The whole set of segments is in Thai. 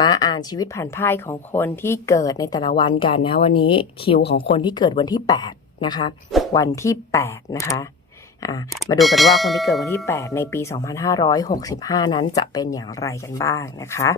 มาอ่านชีวิตผ่านไพ่ของคนที่เกิดในแต่ละวันกันนะ วันนี้คิวของคนที่เกิดวันที่ 8 นะคะ วันที่ 8 นะคะมาดูกันว่าคนที่เกิดวันที่ 8 ในปี 2565 นั้นจะเป็นอย่างไรกันบ้างนะคะ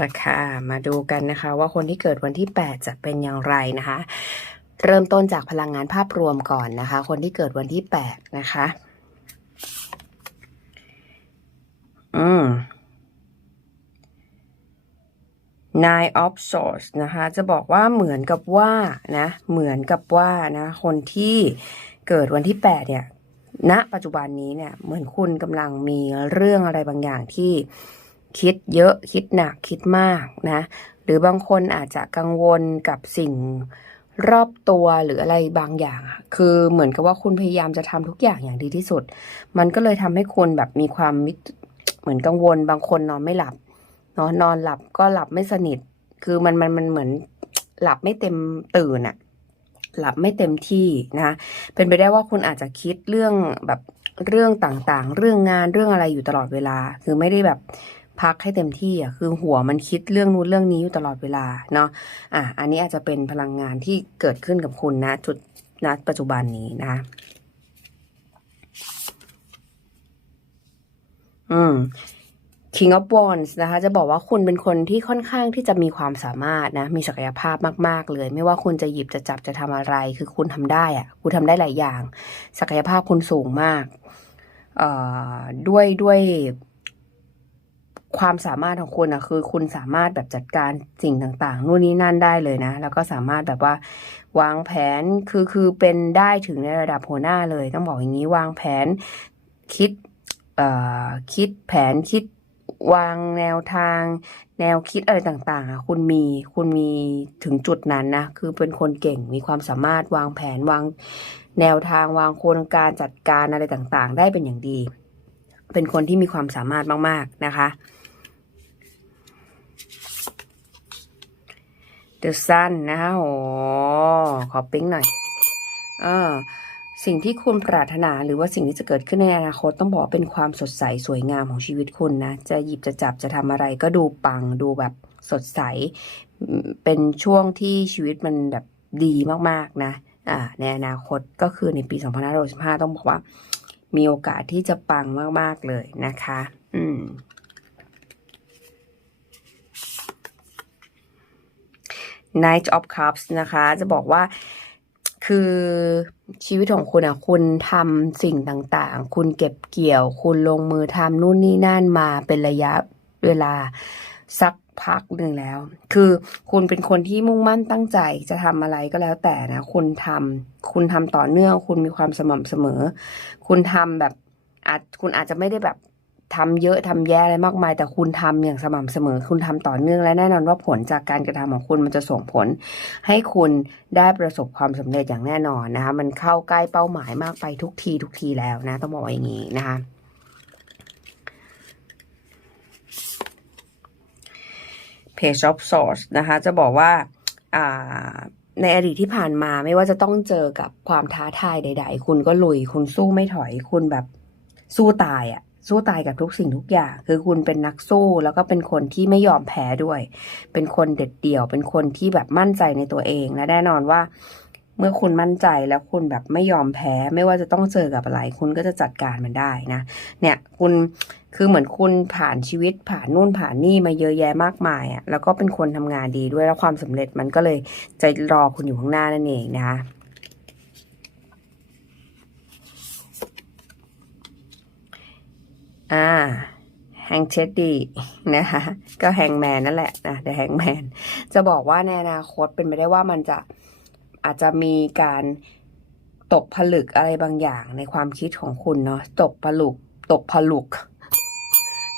ละค่ะ มาดูกันนะคะว่าคนที่เกิดวันที่ 8 จะเป็นอย่างไรนะคะ เริ่มต้นจากพลังงานภาพรวมก่อนนะคะ คนที่เกิดวันที่ 8 นะคะ อืม Nine of Swords นะคะ จะบอกว่าเหมือนกับว่านะ เหมือนกับว่านะ คนที่เกิดวันที่ 8 เนี่ยณปัจจุบันนี้เนี่ย เหมือนคุณกำลังมีเรื่องอะไรบางอย่างที่ คิดเยอะคิดหนักคิดมากนะ หรือบางคนอาจจะกังวลกับสิ่งรอบตัวหรืออะไรบางอย่าง คือเหมือนกับว่าคุณพยายามจะทำทุกอย่างอย่างดีที่สุด มันก็เลยทำให้คุณแบบมีความเหมือนกังวล บางคนนอนไม่หลับเนาะนอนหลับก็หลับไม่สนิท คือมันมันมันเหมือนหลับไม่เต็มตื่นอะหลับไม่เต็มที่นะเป็นไปได้ว่าคุณอาจจะคิดเรื่องแบบเรื่องต่างๆ เรื่องงานเรื่องอะไรอยู่ตลอดเวลา คือไม่ได้แบบ พักให้เต็มที่อะคือหัวมันคิดเรื่องนู้นเรื่องนี้อยู่ตลอดเวลาเนาะอะอันนี้อาจจะเป็นพลังงานที่เกิดขึ้นกับคุณนะจุดณปัจจุบันนี้นะอืม King of Wands นะคะ จะบอกว่าคุณเป็นคนที่ค่อนข้างที่จะมีความสามารถนะ มีศักยภาพมาก ๆ เลย ไม่ว่าคุณจะหยิบจะจับจะทำอะไร คือคุณทำได้อะคุณทำได้หลายอย่าง ศักยภาพคุณสูงมาก เอ่อ ด้วยด้วย ความสามารถของคุณอะคือคุณสามารถแบบจัดการสิ่งต่างๆ นู่นนี่นั่นได้เลยนะ แล้วก็สามารถแบบว่าวางแผนคือคือเป็นได้ถึงในระดับหัวหน้าเลย ต้องบอกอย่างนี้วางแผนคิดเอ่อคิดแผนคิดวางแนวทาง แนวคิดอะไรต่างๆอะคุณมีคุณมีถึงจุดนั้นนะคือเป็นคนเก่งมีความสามารถวางแผนวางแนวทางวางโครงการจัดการอะไรต่างๆ ได้เป็นอย่างดี เป็นคนที่มีความสามารถมาก ๆนะคะ The Sun นะคะโอ้ขอปิ๊งหน่อยเออสิ่งที่คุณปรารถนาหรือว่าสิ่งที่จะเกิดขึ้นในอนาคตต้องบอกเป็นความสดใสสวยงามของชีวิตคุณนะ จะหยิบจะจับจะทำอะไรก็ดูปังดูแบบสดใส เป็นช่วงที่ชีวิตมันแบบดีมากๆนะอ่าในอนาคตก็คือในปี 2565 ต้องบอกว่า มีโอกาสที่จะปังมากๆเลยนะคะ อืม Knight of Cups นะคะ จะบอกว่าคือชีวิตของคุณอะ คุณทำสิ่งต่างๆ คุณเก็บเกี่ยว คุณลงมือทำนู่นนี่นั่นมาเป็นระยะเวลาสักพักหนึ่งแล้ว คือคุณเป็นคนที่มุ่งมั่นตั้งใจจะทำอะไรก็แล้วแต่นะ คุณทำคุณทำต่อเนื่อง คุณมีความสม่ำเสมอ คุณทำแบบอาจคุณอาจจะไม่ได้แบบ ทำเยอะทำแย่อะไรมากมาย แต่คุณทำอย่างสม่ำเสมอ คุณทำต่อเนื่องและแน่นอนว่าผลจากการกระทำของคุณมันจะส่งผล ให้คุณได้ประสบความสำเร็จอย่างแน่นอนนะคะ มันเข้าใกล้เป้าหมายมากไปทุกทีทุกทีแล้วนะ ต้องบอกอย่างนี้นะคะ Page of Swords นะคะ จะบอกว่าอ่าในอดีตที่ผ่านมาไม่ว่าจะต้องเจอกับความท้าทายใด ๆ คุณก็ลุย คุณสู้ไม่ถอย คุณแบบสู้ตายอะ สู้ตายกับทุกสิ่งทุกอย่าง คือคุณเป็นนักสู้แล้วก็เป็นคนที่ไม่ยอมแพ้ด้วย เป็นคนเด็ดเดี่ยว เป็นคนที่แบบมั่นใจในตัวเองและแน่นอนว่า เมื่อคุณมั่นใจแล้วคุณแบบไม่ยอมแพ้ ไม่ว่าจะต้องเจอกับอะไร คุณก็จะจัดการมันได้นะ เนี่ยคุณคือเหมือนคุณผ่านชีวิตผ่านนู่นผ่านนี่มาเยอะแยะมากมายอะ่ะแล้วก็เป็นคนทำงานดีด้วยแล้วความสำเร็จมันก็เลยจะรอคุณอยู่ข้างหน้านั่นเองนะคะ อ่าแฮงเชดดีนะคะก็แฮงแมนนั่นแหละนะเดอะแฮงแมนจะบอกว่าในอนาคตเป็นไปได้ว่ามันจะอาจจะมีการตกผลึกอะไรบางอย่างในความคิดของคุณเนาะตกผลึก ตกผลึก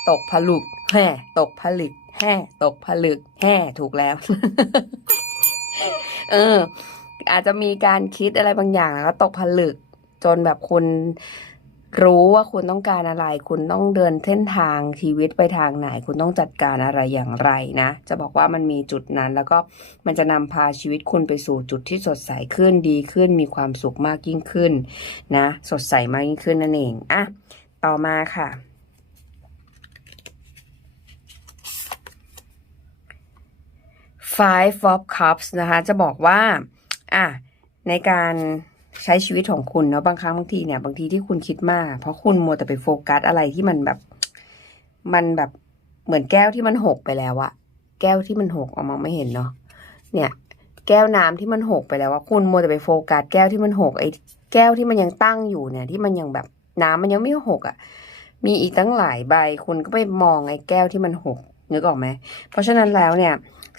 ตกผลึกแห่ตกผลึกแห่ตกผลึกแห่ถูกแล้ว เออ อาจจะมีการคิดอะไรบางอย่างแล้วก็ตกผลึกจนแบบคุณ รู้ว่าคุณต้องการอะไร คุณต้องเดินเส้นทางชีวิตไปทางไหน คุณต้องจัดการอะไรอย่างไรนะ จะบอกว่ามันมีจุดนั้น แล้วก็มันจะนำพาชีวิตคุณไปสู่จุดที่สดใสขึ้นดีขึ้น มีความสุขมากยิ่งขึ้นนะ สดใสมากยิ่งขึ้นนั่นเองอะต่อมาค่ะ Five of Cups นะคะ จะบอกว่าอะในการ ใช้ชีวิตของคุณเนาะบางครั้งบางทีเนี่ย บางทีที่คุณคิดมาก เพราะคุณมัวแต่ไปโฟกัสอะไรที่มันแบบ มันแบบเหมือนแก้วที่มันหกไปแล้วอะแก้วที่มันหกออกมองไม่เห็นเนาะเนี่ย แก้วน้ำที่มันหกไปแล้วว่าคุณมัวแต่ไปโฟกัสแก้วที่มันหกไอ้แก้วที่มันยังตั้งอยู่เนี่ย ที่มันยังแบบน้ำมันยังไม่หกอะมีอีกตั้งหลายใบ คุณก็ไปมองไอ้แก้วที่มันหกนึกออกไหมเพราะฉะนั้นแล้วเนี่ย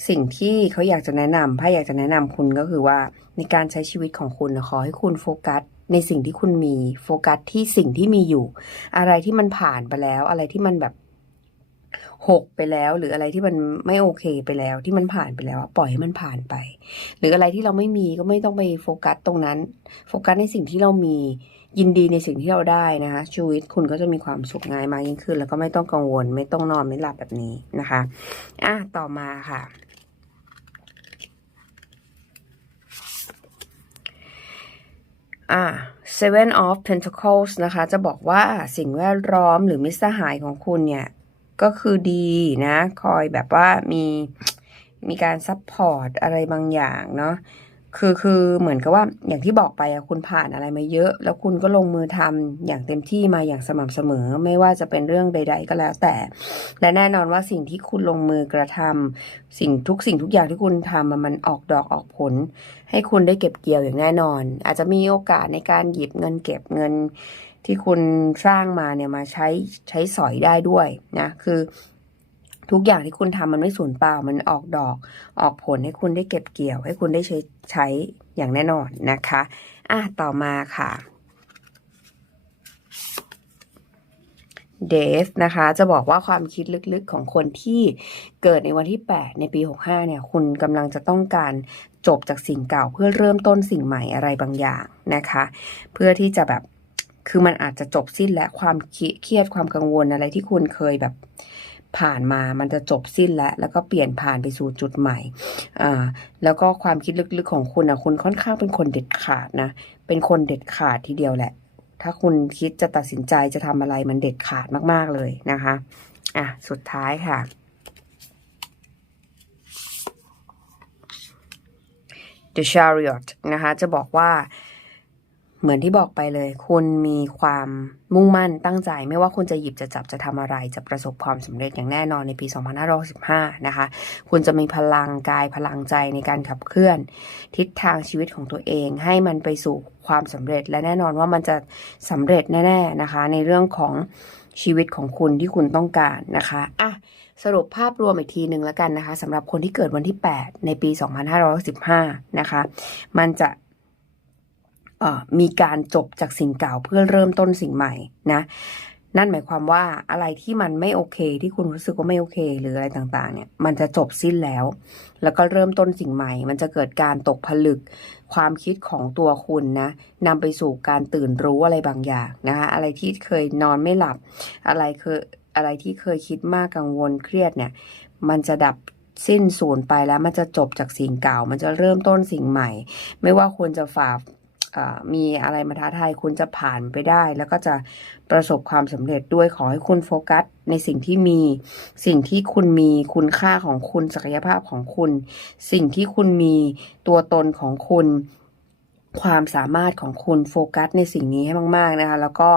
สิ่งที่เขาอยากจะแนะนำพ่อยากจะแนะนำคุณก็คือว่าในการใช้ชีวิตของคุณขอให้คุณโฟกัสในสิ่งที่คุณมีโฟกัสที่สิ่งที่มีอยู่ อะไรที่มันผ่านไปแล้ว อะไรที่มันแบบหกไปแล้ว หรืออะไรที่มันไม่โอเคไปแล้ว ที่มันผ่านไปแล้วปล่อยให้มันผ่านไป หรืออะไรที่เราไม่มีก็ไม่ต้องไปโฟกัสตรงนั้น โฟกัสในสิ่งที่เรามี ยินดีในสิ่งที่เราได้นะคะชีวิตคุณก็จะมีความสุขง่ายมากยิ่งขึ้น แล้วก็ไม่ต้องกังวล ไม่ต้องนอนไม่หลับแบบนี้นะคะอะต่อมาค่ะ อ่า Seven of Pentacles นะคะ จะบอกว่าสิ่งแวดล้อมหรือมิตรสหายของคุณเนี่ย ก็คือดีนะ คอยแบบว่ามีมีการซัพพอร์ตอะไรบางอย่างเนาะ คือคือเหมือนกับว่าอย่างที่บอกไปอะคุณผ่านอะไรมาเยอะ แล้วคุณก็ลงมือทำอย่างเต็มที่มาอย่างสม่ำเสมอ ไม่ว่าจะเป็นเรื่องใด ๆ ก็แล้วแต่ และแน่นอนว่าสิ่งที่คุณลงมือกระทำสิ่งทุกสิ่งทุกอย่างที่คุณทำมันออกดอกออกผล ให้คุณได้เก็บเกี่ยวอย่างแน่นอน อาจจะมีโอกาสในการหยิบเงินเก็บเงินที่คุณสร้างมาเนี่ยมาใช้ใช้สอยได้ด้วยนะคือ ทุกอย่างที่คุณทำมันไม่สูญเปล่า มันออกดอก ออกผลให้คุณได้เก็บเกี่ยว ให้คุณได้ใช้ใช้อย่างแน่นอนนะคะ อะ ต่อมาค่ะเดฟนะคะจะบอกว่าความคิดลึกๆของคนที่เกิดในวันที่ 8 ในปี 65 เนี่ย คุณกำลังจะต้องการจบจากสิ่งเก่า เพื่อเริ่มต้นสิ่งใหม่อะไรบางอย่างนะคะ เพื่อที่จะแบบคือมันอาจจะจบสิ้นและความเครียดความกังวลอะไรที่คุณเคยแบบ ผ่านมามันจะจบสิ้นแล้วแล้วก็เปลี่ยนผ่านไปสู่จุดใหม่อ่าแล้วก็ความคิดลึกๆของคุณอะคุณค่อนข้างเป็นคนเด็ดขาดนะ เป็นคนเด็ดขาดทีเดียวแหละ ถ้าคุณคิดจะตัดสินใจจะทำอะไรมันเด็ดขาดมากๆเลยนะคะอะสุดท้ายค่ะ The Chariot นะคะ จะบอกว่า เหมือนที่บอกไปเลย คุณมีความมุ่งมั่นตั้งใจ ไม่ว่าคุณจะหยิบจะจับจะทำอะไร จะประสบความสำเร็จอย่างแน่นอนในปี 2565 นะคะ คุณจะมีพลังกายพลังใจในการขับเคลื่อน ทิศทางชีวิตของตัวเอง ให้มันไปสู่ความสำเร็จ และแน่นอนว่ามันจะสำเร็จแน่ ๆนะคะ ในเรื่องของชีวิตของคุณที่คุณต้องการนะคะอะสรุปภาพรวมอีกทีหนึ่งแล้วกันนะคะสำหรับคนที่เกิดวันที่ 8 ในปี 2515 นะคะ มันจะ มีการจบจากสิ่งเก่าเพื่อเริ่มต้นสิ่งใหม่นะ นั่นหมายความว่าอะไรที่มันไม่โอเค ที่คุณรู้สึกว่าไม่โอเค หรืออะไรต่างๆ เนี่ย มันจะจบสิ้นแล้ว แล้วก็เริ่มต้นสิ่งใหม่ มันจะเกิดการตกผลึกความคิดของตัวคุณนะนำไปสู่การตื่นรู้อะไรบางอย่างนะคะอะไรที่เคยนอนไม่หลับ อะไรเคยอะไรที่เคยคิดมากกังวลเครียดเนี่ย มันจะดับสิ้นสูญไปแล้วมันจะจบจากสิ่งเก่า มันจะเริ่มต้นสิ่งใหม่ ไม่ว่าคุณจะฝ่า มีอะไรมาท้าทายคุณจะผ่านไปได้ แล้วก็จะประสบความสำเร็จด้วยขอให้คุณโฟกัส ในสิ่งที่มี สิ่งที่คุณมีคุณค่าของคุณศักยภาพของคุณ สิ่งที่คุณมีตัวตนของคุณ ความสามารถของคุณโฟกัสในสิ่งนี้ให้มาก ๆ นะคะ แล้วก็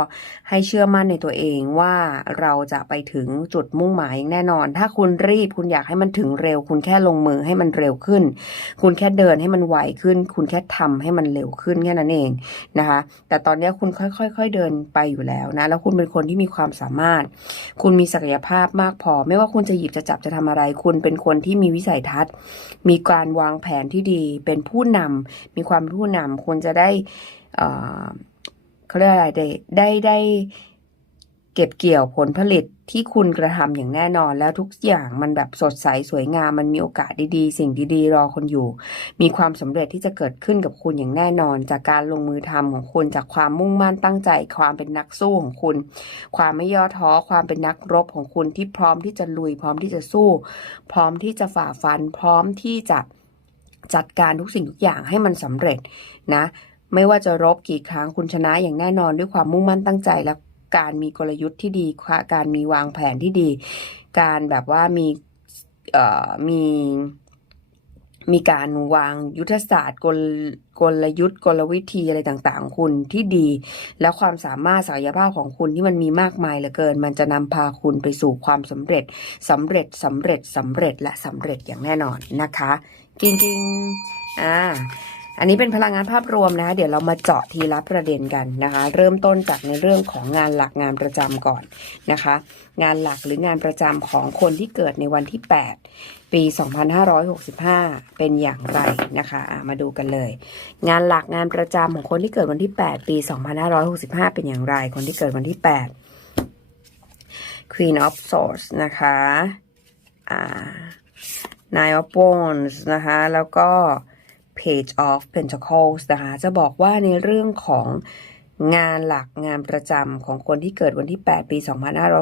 ให้เชื่อมั่นในตัวเองว่าเราจะไปถึงจุดมุ่งหมายแน่นอน ถ้าคุณรีบคุณอยากให้มันถึงเร็ว คุณแค่ลงมือให้มันเร็วขึ้น คุณแค่เดินให้มันไวขึ้น คุณแค่ทำให้มันเร็วขึ้นแค่นั้นเองนะคะ แต่ตอนนี้คุณค่อยๆๆเดินไปอยู่แล้วนะ แล้วคุณเป็นคนที่มีความสามารถ คุณมีศักยภาพมากพอ ไม่ว่าคุณจะหยิบจะจับจะทำอะไร คุณเป็นคนที่มีวิสัยทัศน์ มีการวางแผนที่ดี เป็นผู้นำมีความเป็นผู้นำควรจะได้เขาเรียกอะไรได้ได้ได้เก็บเกี่ยวผลผลิตที่คุณกระทำอย่างแน่นอน แล้วทุกอย่างมันแบบสดใสสวยงามมันมีโอกาสดีๆ สิ่งดีๆ รอคนอยู่ มีความสำเร็จที่จะเกิดขึ้นกับคุณอย่างแน่นอน จากการลงมือทำของคุณจากความมุ่งมั่นตั้งใจ ความเป็นนักสู้ของคุณ ความไม่ย่อท้อความเป็นนักรบของคุณที่พร้อมที่จะลุย พร้อมที่จะสู้ พร้อมที่จะฝ่าฟัน พร้อมที่จะ จัดการทุกสิ่งทุกอย่างให้มันสำเร็จนะ ไม่ว่าจะรบกี่ครั้งคุณชนะอย่างแน่นอนด้วยความมุ่งมั่นตั้งใจและการมีกลยุทธ์ที่ดี การมีวางแผนที่ดี การแบบว่ามีมีมีการวางยุทธศาสตร์กลกลยุทธ์กลวิธีอะไรต่างๆ คุณที่ดี แล้วความสามารถศักยภาพของคุณที่มันมีมากมายเหลือเกิน มันจะนำพาคุณไปสู่ความสำเร็จสำเร็จสำเร็จสำเร็จและสำเร็จอย่างแน่นอนนะคะ จริงๆอ่า อันนี้เป็นพลังงานภาพรวมนะคะเดี๋ยวเรามาเจาะทีละประเด็นกันนะคะ เริ่มต้นจากในเรื่องของงานหลักงานประจำก่อนนะคะ งานหลักหรืองานประจำของคนที่เกิดในวันที่ 8 ปี 2565 เป็นอย่างไรนะคะะมาดูกันเลย งานหลักงานประจำของคนที่เกิดวันที่ 8 ปี 2565 เป็นอย่างไร คนที่เกิดวันที่ 8 Queen of Swords นะคะ อ่า Nine of Wands นะคะ แล้วก็ Page of Pentacles นะคะ จะบอกว่าในเรื่องของงานหลักงานประจำของคนที่เกิดวันที่ 8 ปี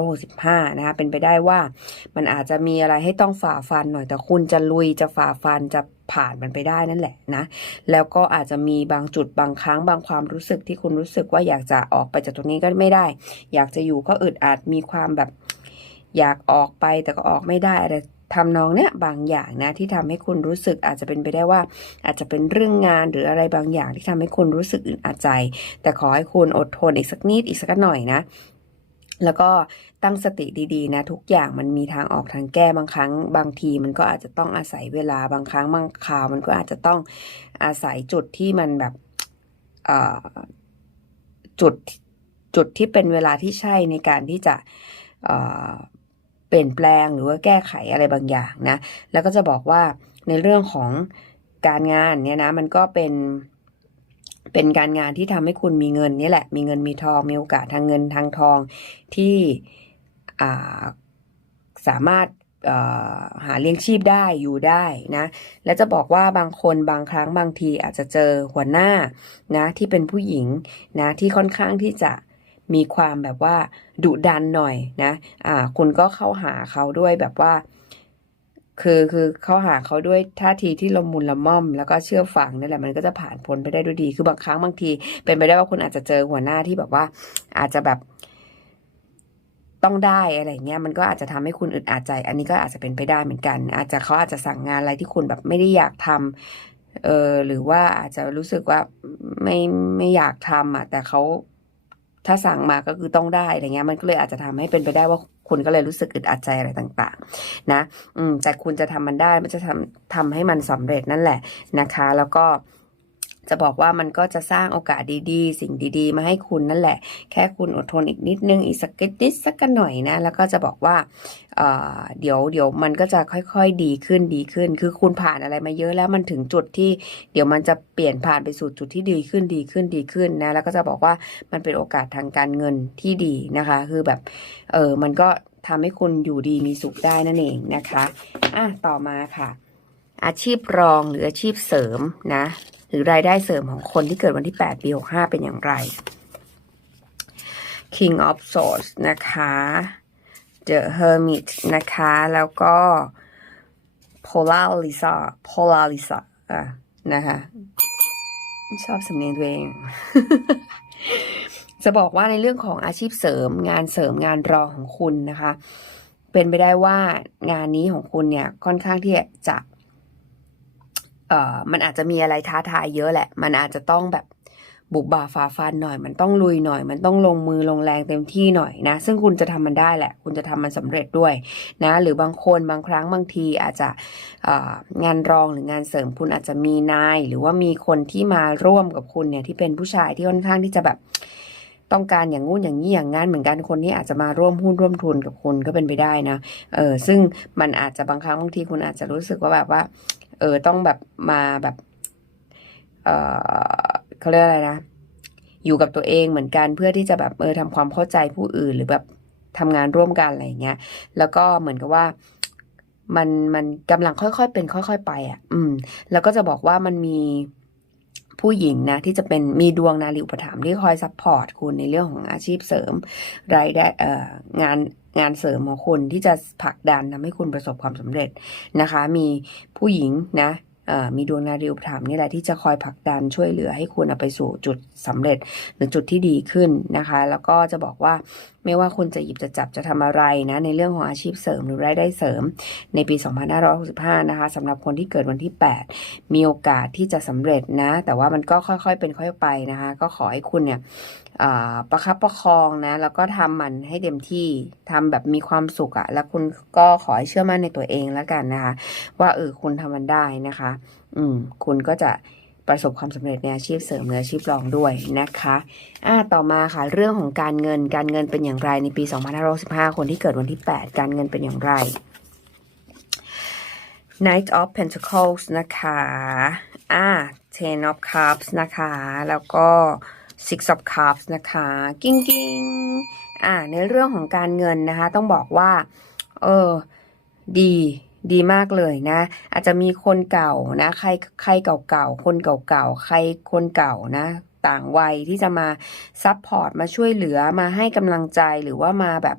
2565 นะคะ เป็นไปได้ว่ามันอาจจะมีอะไรให้ต้องฝ่าฟันหน่อย แต่คุณจะลุยจะฝ่าฟันจะผ่านมันไปได้นั่นแหละนะ แล้วก็อาจจะมีบางจุดบางครั้งบางความรู้สึกที่คุณรู้สึกว่าอยากจะออกไปจากตรงนี้ก็ไม่ได้ อยากจะอยู่ก็อึดอัดมีความแบบอยากออกไปแต่ก็ออกไม่ได้อะไรทำนองเนี้ยบางอย่างนะที่ทำให้คุณรู้สึกอาจจะเป็นไปได้ว่า อาจจะเป็นเรื่องงานหรืออะไรบางอย่างที่ทำให้คุณรู้สึกอึดอัดใจ แต่ขอให้คุณอดทนอีกสักนิดอีกสักหน่อยนะ แล้วก็ตั้งสติดีๆนะทุกอย่างมันมีทางออกทางแก้บางครั้ง บางทีมันก็อาจจะต้องอาศัยเวลาบางครั้งบางข่าวมันก็อาจจะต้องอาศัยจุดที่มันแบบจุดจุดที่เป็นเวลาที่ใช่ในการที่จะ ปลี่ยนแปลงหรือว่าแก้ไขอะไรบางอย่างนะ แล้วก็จะบอกว่าในเรื่องของการงานเนี่ยนะมันก็เป็นเป็นการงานที่ทำให้คุณมีเงินนี่แหละ มีเงินมีทอง มีโอกาสทางเงินทางทองที่าสามารถหาเลี้ยงชีพได้อยู่ได้นะ และจะบอกว่าบางคนบางครั้งบางทีอาจจะเจอหัวหน้านะที่เป็นผู้หญิงนะที่ค่อนข้างที่จะ มีความแบบว่าดุดันหน่อยนะ อ่า คุณก็เข้าหาเขาด้วยแบบว่า คือคือเข้าหาเขาด้วยท่าทีที่ละมุนละม่อม แล้วก็เชื่อฟังนั่นแหละมันก็จะผ่านพ้นไปได้ด้วยดี คือบางครั้งบางที เป็นไปได้ว่าคุณอาจจะเจอหัวหน้าที่แบบว่า อาจจะแบบต้องได้อะไรเงี้ยมันก็อาจจะทำให้คุณอึดอัดใจ อันนี้ก็อาจจะเป็นไปได้เหมือนกัน อาจจะเขาอาจจะสั่งงานอะไรที่คุณแบบไม่ได้อยากทำเออหรือว่าอาจจะรู้สึกว่าไม่ไม่อยากทำอะแต่เขา ถ้าสั่งมาก็คือต้องได้อะไรเงี้ย มันก็เลยอาจจะทำให้เป็นไปได้ว่าคุณก็เลยรู้สึกอึดอัดใจอะไรต่างๆ นะ อืมแต่คุณจะทำมันได้มันจะทำทำให้มันสำเร็จนั่นแหละนะคะ แล้วก็ จะบอกว่ามันก็จะสร้างโอกาสดีๆ สิ่งดีๆ มาให้คุณนั่นแหละ แค่คุณอดทนอีกนิดนึง อีกสักนิดสักกันหน่อยนะ แล้วก็จะบอกว่าเเดี๋ยวเดี๋ยวมันก็จะค่อยๆดีขึ้นดีขึ้น คือคุณผ่านอะไรมาเยอะแล้วมันถึงจุดที่ เดี๋ยวมันจะเปลี่ยนผ่านไปสู่จุดที่ดีขึ้นดีขึ้นดีขึ้นนะ แล้วก็จะบอกว่ามันเป็นโอกาสทางการเงินที่ดีนะคะ คือแบบเออมันก็ทำให้คุณอยู่ดีมีสุขได้นั่นเองนะคะ อะ ต่อมาค่ะ อาชีพรองหรืออาชีพเสริมนะ รือรายได้เสริมของคนที่เกิดวันที่ 8 ปี 65 เป็นอย่างไร King of Swords นะคะ The Hermit นะคะ แล้วก็ Polarisa Polarisa อะนะคะชอบสำเนียงตัวเอง จะบอกว่าในเรื่องของอาชีพเสริมงานเสริมงานรอของคุณนะคะ เป็นไปได้ว่างานนี้ของคุณเนี่ยค่อนข้างที่จะ เอ่อมันอาจจะมีอะไรท้าทายเยอะแหละ มันอาจจะต้องแบบบุกบ่าฝ่าฟันหน่อย มันต้องลุยหน่อย มันต้องลงมือลงแรงเต็มที่หน่อยนะ ซึ่งคุณจะทำมันได้แหละ คุณจะทำมันสำเร็จด้วยนะ หรือบางคนบางครั้งบางทีอาจจะเอ่องานรองหรืองานเสริมคุณอาจจะมีนาย หรือว่ามีคนที่มาร่วมกับคุณเนี่ยที่เป็นผู้ชายที่ค่อนข้างที่จะแบบต้องการอย่างงู้นอย่างนี้อย่างงั้นเหมือนกันคนที่อาจจะมาร่วมหุ้นร่วมทุนกับคุณก็เป็นไปได้นะ เออซึ่งมันอาจจะบางครั้งบางทีคุณอาจจะรู้สึกว่าแบบว่า เออต้องแบบมาแบบ เออเขาเรียกอะไรนะ อยู่กับตัวเองเหมือนกันเพื่อที่จะแบบเออทำความเข้าใจผู้อื่นหรือแบบทำงานร่วมกันอะไรอย่างเงี้ย แล้วก็เหมือนกับว่ามันมันกำลังค่อยๆเป็นค่อย ๆ ไปอะ อืม แล้วก็จะบอกว่ามันมีผู้หญิงนะ ที่จะเป็นมีดวงนารีอุปถัมภ์ที่คอยซัพพอร์ตคุณในเรื่องของอาชีพเสริมรายได้เอ่องาน งานเสริมของคุณที่จะผลักดันทำให้คุณประสบความสำเร็จนะคะ มีผู้หญิงนะมีดวงนารีอุปถัมนี่แหละที่จะคอยผลักดันช่วยเหลือให้คุณเอาไปสู่จุดสำเร็จหรือจุดที่ดีขึ้นนะคะ แล้วก็จะบอกว่า ไม่ว่าคุณจะหยิบจะจับจะทำอะไรนะในเรื่องของอาชีพเสริมหรือรายได้เสริม ในปี 2565 นะคะสำหรับคนที่เกิดวันที่ 8 มีโอกาสที่จะสำเร็จนะ แต่ว่ามันก็ค่อยๆเป็นค่อยไปนะคะ ก็ขอให้คุณเนี่ยประคับประคองนะ แล้วก็ทำมันให้เต็มที่ทำแบบมีความสุขอะแล้วคุณก็ขอให้เชื่อมั่นในตัวเองแล้วกันนะคะ ว่าเออคุณทำมันได้นะคะ อืมคุณก็จะ ประสบความสำเร็จในอาชีพเสริมหรืออาชีพรองด้วยนะคะอ่าต่อมาค่ะเรื่องของการเงินการเงินเป็นอย่างไรในปี 2565 คนที่เกิดวันที่ 8 การเงินเป็นอย่างไร Knight of Pentacles นะคะอ่า Ten of Cups นะคะ แล้วก็ Six of Cups นะคะ กิ้งกิ้งอ่า ในเรื่องของการเงินนะคะ ต้องบอกว่า เออ ดี ดีมากเลยนะ อาจจะมีคนเก่านะ ใครใครเก่าๆคนเก่าๆใครคนเก่านะต่างวัยที่จะมาซัพพอร์ตมาช่วยเหลือมาให้กำลังใจหรือว่ามาแบบ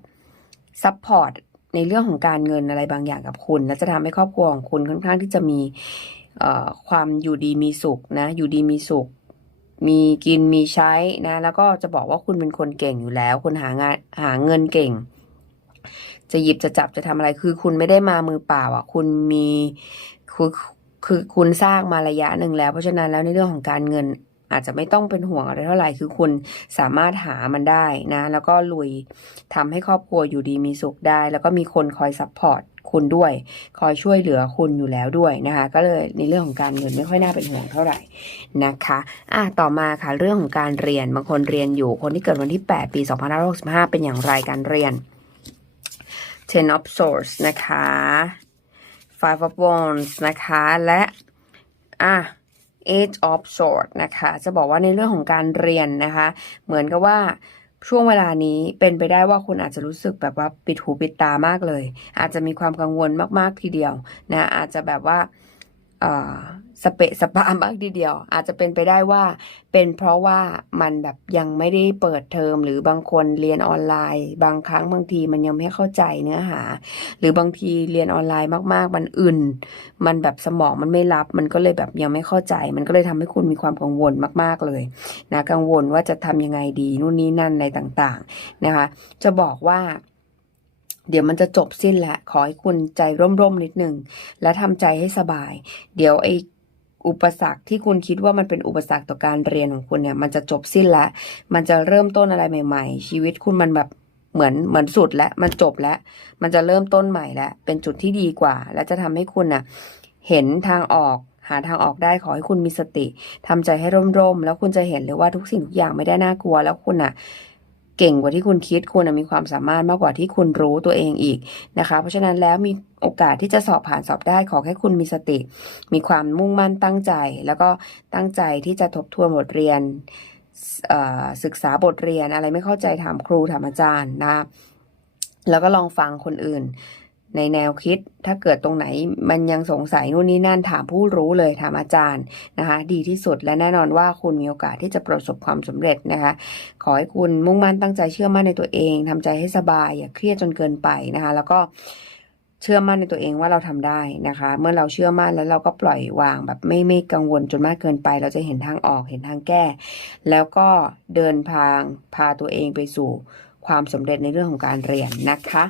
ซัพพอร์ตในเรื่องของการเงินอะไรบางอย่างกับคุณ และจะทำให้ครอบครัวของคุณค่อนข้างที่จะมีเอ่อความอยู่ดีมีสุขนะ อยู่ดีมีสุข มีกินมีใช้นะ แล้วก็จะบอกว่าคุณเป็นคนเก่งอยู่แล้ว คุณหางานหาเงินเก่ง จะหยิบจะจับจะทำอะไร คือคุณไม่ได้มามือเปล่าอะ คุณมีคือคือคุณสร้างมาระยะหนึ่งแล้ว เพราะฉะนั้นแล้วในเรื่องของการเงินอาจจะไม่ต้องเป็นห่วงอะไรเท่าไหร่ คือคุณสามารถหามันได้นะ แล้วก็ลุยทำให้ครอบครัวอยู่ดีมีสุขได้ แล้วก็มีคนคอยซัพพอร์ตคุณด้วย คอยช่วยเหลือคุณอยู่แล้วด้วยนะคะ ก็เลยในเรื่องของการเงินไม่ค่อยน่าเป็นห่วงเท่าไหร่นะคะอะต่อมาค่ะเรื่องของการเรียน บางคนเรียนอยู่ คนที่เกิดวันที่ 8 ปี 2565 เป็นอย่างไรการเรียน Ten of Swords นะคะ Five of Wands นะคะ และอะ Eight of Swords นะคะ จะบอกว่าในเรื่องของการเรียนนะคะ เหมือนกับว่าช่วงเวลานี้เป็นไปได้ว่าคุณอาจจะรู้สึกแบบว่าปิดหูปิดตามากเลย อาจจะมีความกังวลมากๆทีเดียวนะอาจจะแบบว่า สเปะสปามากทีเดียว อาจจะเป็นไปได้ว่า เป็นเพราะว่ามันแบบยังไม่ได้เปิดเทอมหรือบางคนเรียนออนไลน์ บางครั้งบางทีมันยังไม่เข้าใจเนื้อหา หรือบางทีเรียนออนไลน์มากๆ มันอื่นมันแบบสมองมันไม่รับ มันก็เลยแบบยังไม่เข้าใจ มันก็เลยทำให้คุณมีความกังวลมากๆเลยนะกังวลว่าจะทำยังไงดีนู่นนี่นั่นอะไรต่าง ๆนะคะ จะบอกว่า เดี๋ยวมันจะจบสิ้นแล้วขอให้คุณใจร่มๆนิดหนึ่ง และทำใจให้สบาย เดี๋ยวไออุปสรรคที่คุณคิดว่ามันเป็นอุปสรรคต่อการเรียนของคุณเนี่ย มันจะจบสิ้นล้วมันจะเริ่มต้นอะไรใหม่ ๆ ชีวิตคุณมันแบบเหมือนเหมือนสุดแล้วมันจบแล้ว มันจะเริ่มต้นใหม่แล้ว เป็นจุดที่ดีกว่า และจะทำให้คุณน่ะ เห็นทางออกหาทางออกได้ขอให้คุณมีสติทำใจให้ร่มๆแล้วคุณจะเห็นเลยว่าทุกสิ่งทุกอย่างไม่ได้น่ากลัว แล้วคุณน่ะ เก่งกว่าที่คุณคิดคุณน่ะมีความสามารถมากกว่าที่คุณรู้ตัวเองอีกนะคะ เพราะฉะนั้นแล้วมีโอกาสที่จะสอบผ่านสอบได้ขอแค่คุณมีสติ มีความมุ่งมั่นตั้งใจ แล้วก็ตั้งใจที่จะทบทวนบทเรียนเอ่อศึกษาบทเรียนอะไรไม่เข้าใจถามครูถามอาจารย์นะแล้วก็ลองฟังคนอื่น ในแนวคิดถ้าเกิดตรงไหนมันยังสงสัยนู่นนี่นั่นถามผู้รู้เลยถามอาจารย์นะคะดีที่สุดและแน่นอนว่าคุณมีโอกาสที่จะประสบความสำเร็จนะคะขอให้คุณมุ่งมั่นตั้งใจเชื่อมั่นในตัวเองทำใจให้สบายอย่าเครียดจนเกินไปนะคะแล้วก็เชื่อมั่นในตัวเองว่าเราทำได้นะคะ เมื่อเราเชื่อมั่นแล้วเราก็ปล่อยวางแบบไม่ไม่กังวลจนมากเกินไป เราจะเห็นทางออกเห็นทางแก้ แล้วก็เดินทางพาตัวเองไปสู่ความสำเร็จในเรื่องของการเรียนนะคะ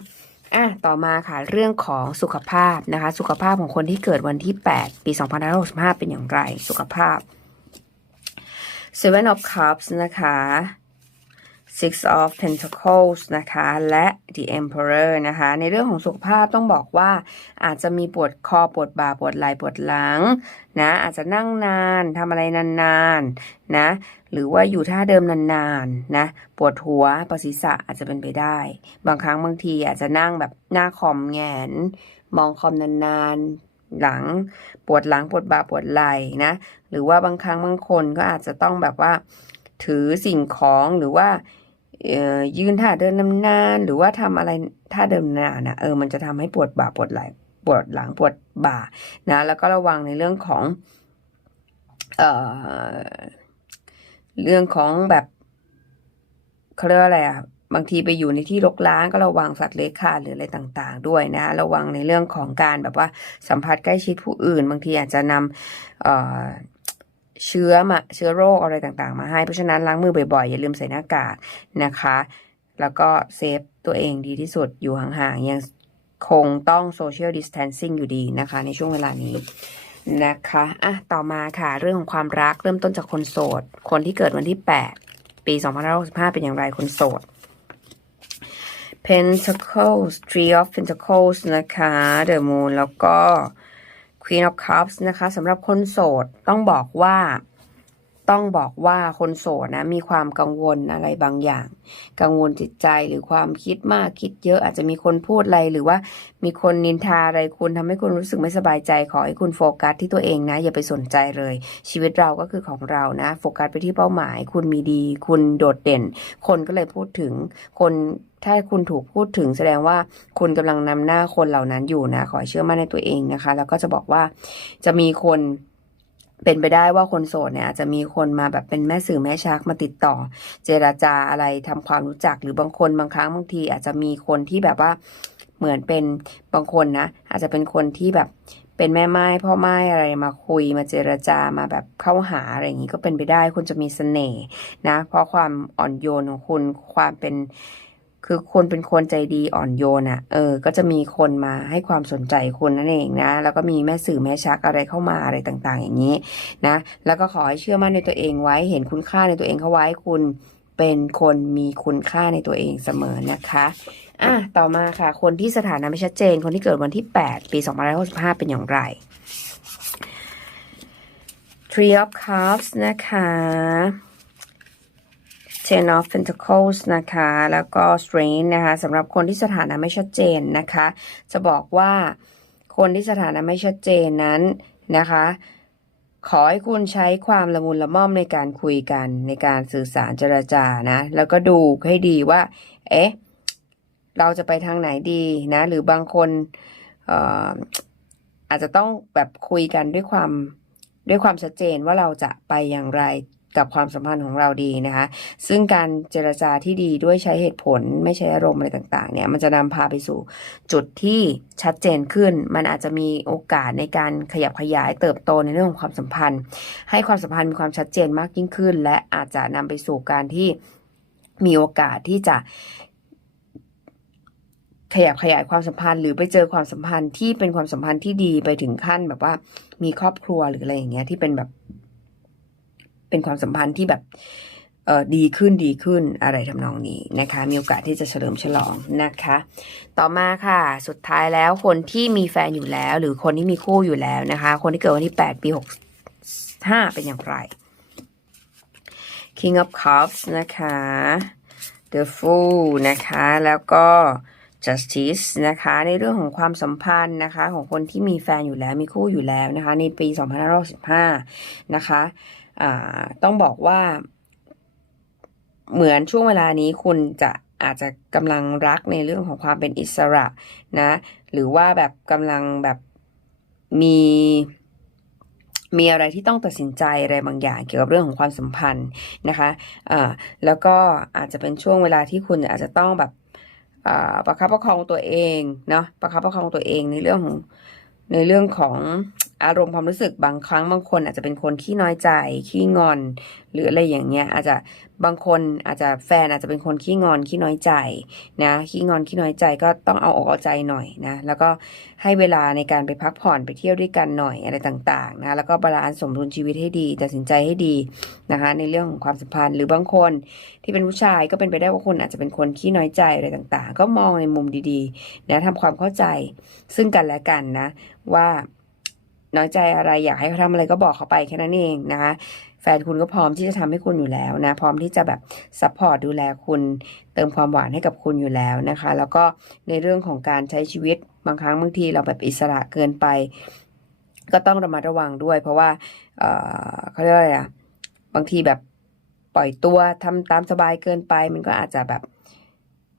อะต่อมาค่ะเรื่องของสุขภาพนะคะ สุขภาพของคนที่เกิดวันที่ 8 ปี 2565 เป็นอย่างไร สุขภาพ Seven of Cups นะคะ Six of Pentacles นะคะ และ The Emperor นะคะ ในเรื่องของสุขภาพต้องบอกว่า อาจจะมีปวดคอปวดบ่าปวดไหล่ปวดหลังนะอาจจะนั่งนานทำอะไรนานๆนะ หรือว่าอยู่ท่าเดิมนานๆนะปวดหัวปวดศีรษะอาจจะเป็นไปได้ บางครั้งบางทีอาจจะนั่งแบบหน้าคอมแงน มองคอมนานๆ หลัง ปวดหลังปวดบ่าปวดไหล่นะ หรือว่าบางครั้งบางคนก็อาจจะต้องแบบว่า ถือสิ่งของหรือว่ายืนท่าเดินนานๆหรือว่าทำอะไรท่าเดินนานนะเออมันจะทำให้ปวดบ่าปวดไหล่ปวดหลังปวดบ่านะ แล้วก็ระวังในเรื่องของ เอ่อ เรื่องของแบบเขาเรียกว่าอะไรอะบางทีไปอยู่ในที่รกร้างก็ระวังสัตว์เลื้อยคลานหรืออะไรต่างๆ ด้วยนะระวังในเรื่องของการแบบว่าสัมผัสใกล้ชิดผู้อื่น บางทีอาจจะนำเเชื้อมาเชื้อโรคอะไรต่างๆ มาให้เพราะฉะนั้นล้างมือบ่อยๆ อย่าลืมใส่หน้ากากนะคะ แล้วก็เซฟตัวเองดีที่สุดอยู่ห่างๆยังคงต้อง social distancing อยู่ดีนะคะ ในช่วงเวลานี้ นะคะอะต่อมาค่ะ เรื่องของความรักเริ่มต้นจากคนโสด คนที่เกิดวันที่ 8 ปี 2565 เป็นอย่างไรคนโสด Pentacles Three of Pentacles นะคะ The Moon แล้วก็ Queen of Cups นะคะสำหรับคนโสดต้องบอกว่า ต้องบอกว่าคนโสดนะมีความกังวลอะไรบางอย่าง กังวลจิตใจหรือความคิดมากคิดเยอะอาจจะมีคนพูดอะไรหรือว่า มีคนนินทาอะไรคุณทำให้คุณรู้สึกไม่สบายใจขอให้คุณโฟกัสที่ตัวเองนะ อย่าไปสนใจเลย ชีวิตเราก็คือของเรานะโฟกัสไปที่เป้าหมาย คุณมีดี คุณโดดเด่น คนก็เลยพูดถึงคนถ้าคุณถูกพูดถึงแสดงว่าคุณกำลังนำหน้าคนเหล่านั้นอยู่นะ ขอเชื่อมั่นในตัวเองนะคะ แล้วก็จะบอกว่าจะมีคน เป็นไปได้ว่าคนโสดเนี่ยอาจจะมีคนมาแบบเป็นแม่สื่อแม่ชักมาติดต่อ เจราจาอะไรทำความรู้จักหรือบางคนบางครั้งบางที อาจจะมีคนที่แบบว่าเหมือนเป็นบางคนนะอาจจะเป็นคนที่แบบเป็นแม่ไม้พ่อไม้อะไรมาคุยมาเจราจามาแบบเข้าหาอะไรอย่างนี้ก็เป็นไปได้คุณจะมีเสน่ห์นะ เพราะความอ่อนโยนของคุณความเป็น คือคุณเป็นคนใจดีอ่อนโยนอะ เออ ก็จะมีคนมาให้ความสนใจคุณนั่นเองนะ แล้วก็มีแม่สื่อแม่ชักอะไรเข้ามาอะไรต่างๆ อย่างนี้นะ แล้วก็ขอให้เชื่อมั่นในตัวเองไว้ เห็นคุณค่าในตัวเองเข้าไว้คุณเป็นคนมีคุณค่าในตัวเองเสมอนะคะอะต่อมาค่ะ คนที่สถานะไม่ชัดเจน คนที่เกิดวันที่ 8 ปี2565เป็นอย่างไร Tree of Cups นะคะ Ten of Pentacles นะคะ แล้วก็ Strength นะคะสำหรับคนที่สถานะไม่ชัดเจนนะคะ จะบอกว่าคนที่สถานะไม่ชัดเจนนั้นนะคะ ขอให้คุณใช้ความละมุนละม่อมในการคุยกันในการสื่อสารเจรจานะ แล้วก็ดูให้ดีว่า เอ๊ะ เราจะไปทางไหนดีนะ หรือบางคนอาจจะต้องแบบคุยกันด้วยความด้วยความชัดเจนว่าเราจะไปอย่างไร กับความสัมพันธ์ของเราดีนะคะ ซึ่งการเจรจาที่ดีด้วยใช้เหตุผลไม่ใช้อารมณ์อะไรต่างๆ เนี่ยมันจะนำพาไปสู่จุดที่ชัดเจนขึ้น มันอาจจะมีโอกาสในการขยับขยายเติบโตในเรื่องของความสัมพันธ์ ให้ความสัมพันธ์มีความชัดเจนมากยิ่งขึ้น และอาจจะนำไปสู่การที่มีโอกาสที่จะขยับขยายความสัมพันธ์หรือไปเจอความสัมพันธ์ที่เป็นความสัมพันธ์ที่ดีไปถึงขั้นแบบว่ามีครอบครัวหรืออะไรอย่างเงี้ยที่เป็นแบบ เป็นความสัมพันธ์ที่แบบดีขึ้นดีขึ้นอะไรทำนองนี้นะคะ มีโอกาสที่จะเฉลิมฉลองนะคะ ต่อมาค่ะ สุดท้ายแล้วคนที่มีแฟนอยู่แล้ว หรือคนที่มีคู่อยู่แล้วนะคะ คนที่เกิดวันที่ 8 ปี 65 เป็นอย่างไร King of Cups นะคะ The Fool นะคะ แล้วก็ justice นะคะ ในเรื่องของความสัมพันธ์นะคะ ของคนที่มีแฟนอยู่แล้วมีคู่อยู่แล้วนะคะ ในปี 2515นะคะอ่า ต้องบอกว่า เหมือนช่วงเวลานี้คุณจะอาจจะกำลังรักในเรื่องของความเป็นอิสระนะ หรือว่าแบบกำลังแบบมีมีอะไรที่ต้องตัดสินใจอะไรบางอย่างเกี่ยวกับเรื่องของความสัมพันธ์นะคะอ่าแล้วก็อาจจะเป็นช่วงเวลาที่คุณอาจจะต้องแบบอ่าประคับประคองตัวเองเนาะประคับประคองตัวเองในเรื่องของในเรื่องของ อารมณ์ความรู้สึกบางครั้งบางคนอาจจะเป็นคนขี้น้อยใจขี้งอน หรืออะไรอย่างเงี้ยอาจจะบางคนอาจจะแฟนอาจจะเป็นคนขี้งอนขี้น้อยใจนะขี้งอนขี้น้อยใจก็ต้องเอาอกเอาใจหน่อยนะแล้วก็ให้เวลาในการไปพักผ่อนไปเที่ยวด้วยกันหน่อยอะไรต่างๆนะแล้วก็บาลานซ์สมดุลชีวิตให้ดีตัดสินใจให้ดีนะคะในเรื่องของความสัมพันธ์หรือบางคนที่เป็นผู้ชายก็เป็นไปได้ว่าคนอาจจะเป็นคนขี้น้อยใจอะไรต่างๆ ก็มองในมุมดีๆนะทำความเข้าใจซึ่งกันและกันนะว่า น้อยใจอะไรอยากให้เขาทำอะไรก็บอกเขาไปแค่นั้นเองนะคะแฟนคุณก็พร้อมที่จะทำให้คุณอยู่แล้วนะ พร้อมที่จะแบบซัพพอร์ตดูแลคุณเติมความหวานให้กับคุณอยู่แล้วนะคะ แล้วก็ในเรื่องของการใช้ชีวิตบางครั้งบางทีเราแบบอิสระเกินไป ก็ต้องระมัดระวังด้วย เพราะว่าเเขาเรียกอะไรอะบางทีแบบปล่อยตัวทำตามสบายเกินไป มันก็อาจจะแบบ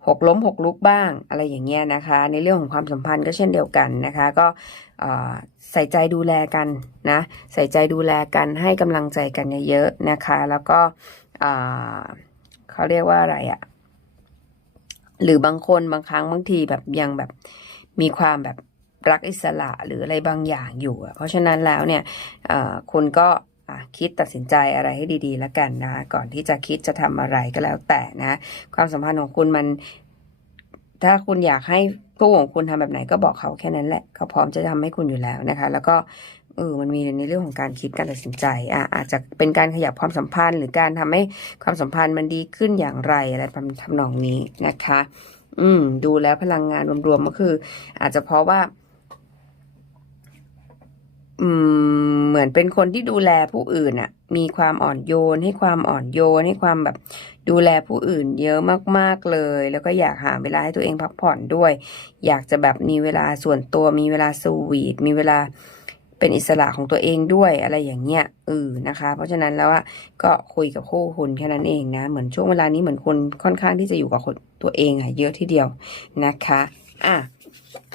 หกล้มหกลุกบ้างอะไรอย่างเงี้ยนะคะ ในเรื่องของความสัมพันธ์ก็เช่นเดียวกันนะคะ ก็ใส่ใจดูแลกันนะใส่ใจดูแลกันให้กำลังใจกันเยอะๆนะคะ แล้วก็เขาเรียกว่าอะไรอะหรือบางคนบางครั้งบางทีแบบยังแบบมีความแบบรักอิสระหรืออะไรบางอย่างอยู่ เพราะฉะนั้นแล้วเนี่ยคุณก็ คิดตัดสินใจอะไรให้ดีๆแล้วกันนะ ก่อนที่จะคิดจะทำอะไรก็แล้วแต่นะ ความสัมพันธ์ของคุณมัน ถ้าคุณอยากให้คู่ของคุณทำแบบไหนก็บอกเขาแค่นั้นแหละ เขาพร้อมจะทำให้คุณอยู่แล้วนะคะ แล้วก็เออ มันมีในเรื่องของการคิดการตัดสินใจ อะอาจจะเป็นการขยับความสัมพันธ์ หรือการทำให้ความสัมพันธ์มันดีขึ้นอย่างไรอะไรทำนองนี้นะคะ อืม ดูแล้วพลังงานรวมๆก็คือ อาจจะเพราะว่า อืม เหมือนเป็นคนที่ดูแลผู้อื่นอะมีความอ่อนโยน ให้ความอ่อนโยน ให้ความแบบดูแลผู้อื่นเยอะมากๆเลย แล้วก็อยากหาเวลาให้ตัวเองพักผ่อนด้วย อยากจะแบบมีเวลาส่วนตัว มีเวลาสวีท มีเวลาเป็นอิสระของตัวเองด้วยอะไรอย่างเงี้ยเออนะคะ เพราะฉะนั้นแล้วอะก็คุยกับคู่คุณแค่นั้นเองนะ เหมือนช่วงเวลานี้เหมือนคนค่อนข้างที่จะอยู่กับคนตัวเองอะเยอะทีเดียวนะคะ อะ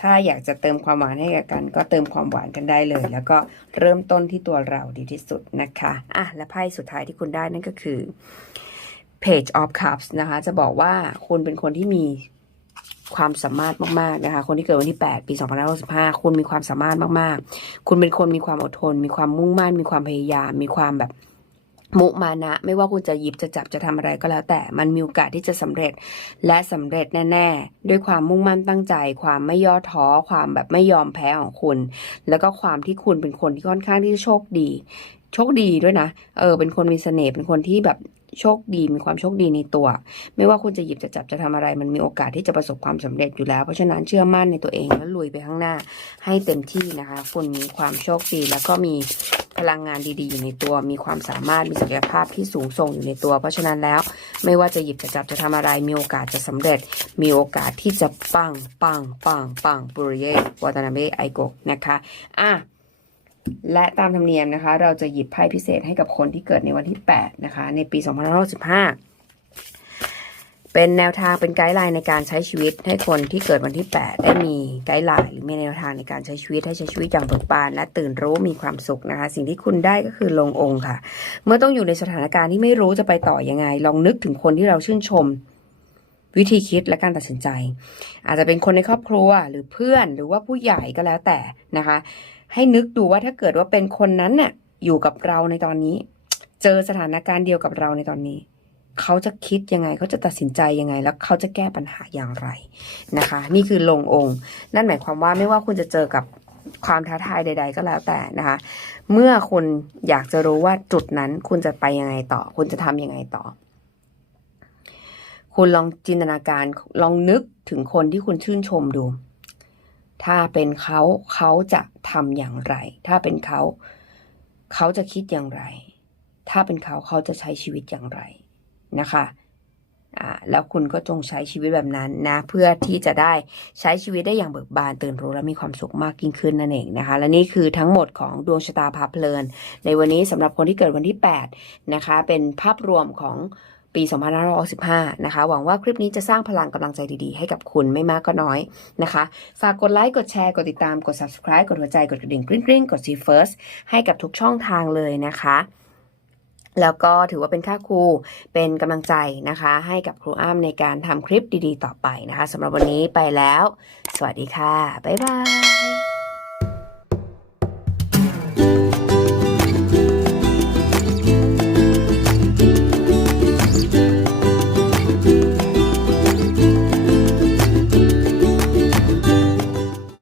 ถ้าอยากจะเติมความหวานให้กับกัน ก็เติมความหวานกันได้เลย แล้วก็เริ่มต้นที่ตัวเราดีที่สุดนะคะอะและไพ่สุดท้ายที่คุณได้นั่นก็คือ Page of Cups นะคะ จะบอกว่าคุณเป็นคนที่มีความสามารถมากๆนะคะ คนที่เกิดวันที่ 8 ปี2565คุณมีความสามารถมากๆ คุณเป็นคนมีความอดทน มีความมุ่งมั่น มีความพยายาม มีความแบบ มุมานะ ไม่ว่าคุณจะหยิบจะจับจะทำอะไรก็แล้วแต่ มันมีโอกาสที่จะสำเร็จ และสำเร็จแน่ ๆ ด้วยความมุ่งมั่นตั้งใจ ความไม่ย่อท้อ ความแบบไม่ยอมแพ้ของคุณ แล้วก็ความที่คุณเป็นคนที่ค่อนข้างที่จะโชคดี โชคดีด้วยนะ เออ เป็นคนมีเสน่ห์เป็นคนที่แบบโชคดีมีความโชคดีในตัว ไม่ว่าคุณจะหยิบจะจับจะทำอะไร มันมีโอกาสที่จะประสบความสำเร็จอยู่แล้ว เพราะฉะนั้นเชื่อมั่นในตัวเองแล้วลุยไปข้างหน้า ให้เต็มที่นะคะ คุณมีความโชคดีแล้วก็มี พลังงานดีๆอยู่ในตัวมีความสามารถมีศักยภาพที่สูงส่งอยู่ในตัว เพราะฉะนั้นแล้วไม่ว่าจะหยิบจะจับจะทำอะไร มีโอกาสจะสำเร็จ มีโอกาสที่จะปังปังปังปังปุริเยวาตานาเบะไอโกะนะคะอะและตามธรรมเนียมนะคะ เราจะหยิบไพ่พิเศษให้กับคนที่เกิดในวันที่ 8 นะคะ ในปี 2565 เป็นแนวทางเป็นไกด์ไลน์ในการใช้ชีวิตให้คนที่เกิดวันที่ 8 ได้มีไกด์ไลน์หรือมีแนวทางในการใช้ชีวิตให้ใช้ชีวิตอย่างเบิกบานและตื่นรู้มีความสุขนะคะ สิ่งที่คุณได้ก็คือลงองค์ค่ะ เมื่อต้องอยู่ในสถานการณ์ที่ไม่รู้จะไปต่อยังไง ลองนึกถึงคนที่เราชื่นชม วิธีคิดและการตัดสินใจ อาจจะเป็นคนในครอบครัวหรือเพื่อนหรือว่าผู้ใหญ่ก็แล้วแต่นะคะ ให้นึกดูว่าถ้าเกิดว่าเป็นคนนั้นเนี่ยอยู่กับเราในตอนนี้ เจอสถานการณ์เดียวกับเราในตอนนี้ เขาจะคิดยังไง เขาจะตัดสินใจยังไง แล้วเขาจะแก้ปัญหาอย่างไรนะคะ นี่คือลงองค์ นั่นหมายความว่าไม่ว่าคุณจะเจอกับความท้าทายใด ๆ ก็แล้วแต่นะคะ เมื่อคุณอยากจะรู้ว่าจุดนั้นคุณจะไปยังไงต่อ คุณจะทำยังไงต่อ คุณลองจินตนาการลองนึกถึงคนที่คุณชื่นชมดู ถ้าเป็นเขาเขาจะทำอย่างไร ถ้าเป็นเขา เขาจะคิดอย่างไร ถ้าเป็นเขาเขาจะใช้ชีวิตอย่างไร นะคะอ่าแล้วคุณก็จงใช้ชีวิตแบบนั้นนะ เพื่อที่จะได้ใช้ชีวิตได้อย่างเบิกบานตื่นรู้และมีความสุขมากยิ่งขึ้นนั่นเองนะคะ และนี่คือทั้งหมดของดวงชะตาพาเพลิน ในวันนี้สำหรับคนที่เกิดวันที่ 8 นะคะ เป็นภาพรวมของปี2565นะคะ หวังว่าคลิปนี้จะสร้างพลังกำลังใจดีๆ ให้กับคุณไม่มากก็น้อยนะคะ ฝากกดไลค์ กดแชร์ กดติดตาม กด subscribe กดหัวใจ กดกระดิ่งกริ๊งกริ๊งกด see first ให้กับทุกช่องทางเลยนะคะ แล้วก็ถือว่าเป็นค่าครูเป็นกำลังใจนะคะ ให้กับครูอ้ำในการทำคลิปดีๆ ต่อไปนะคะสำหรับวันนี้ไปแล้ว สวัสดีค่ะ บ๊ายบาย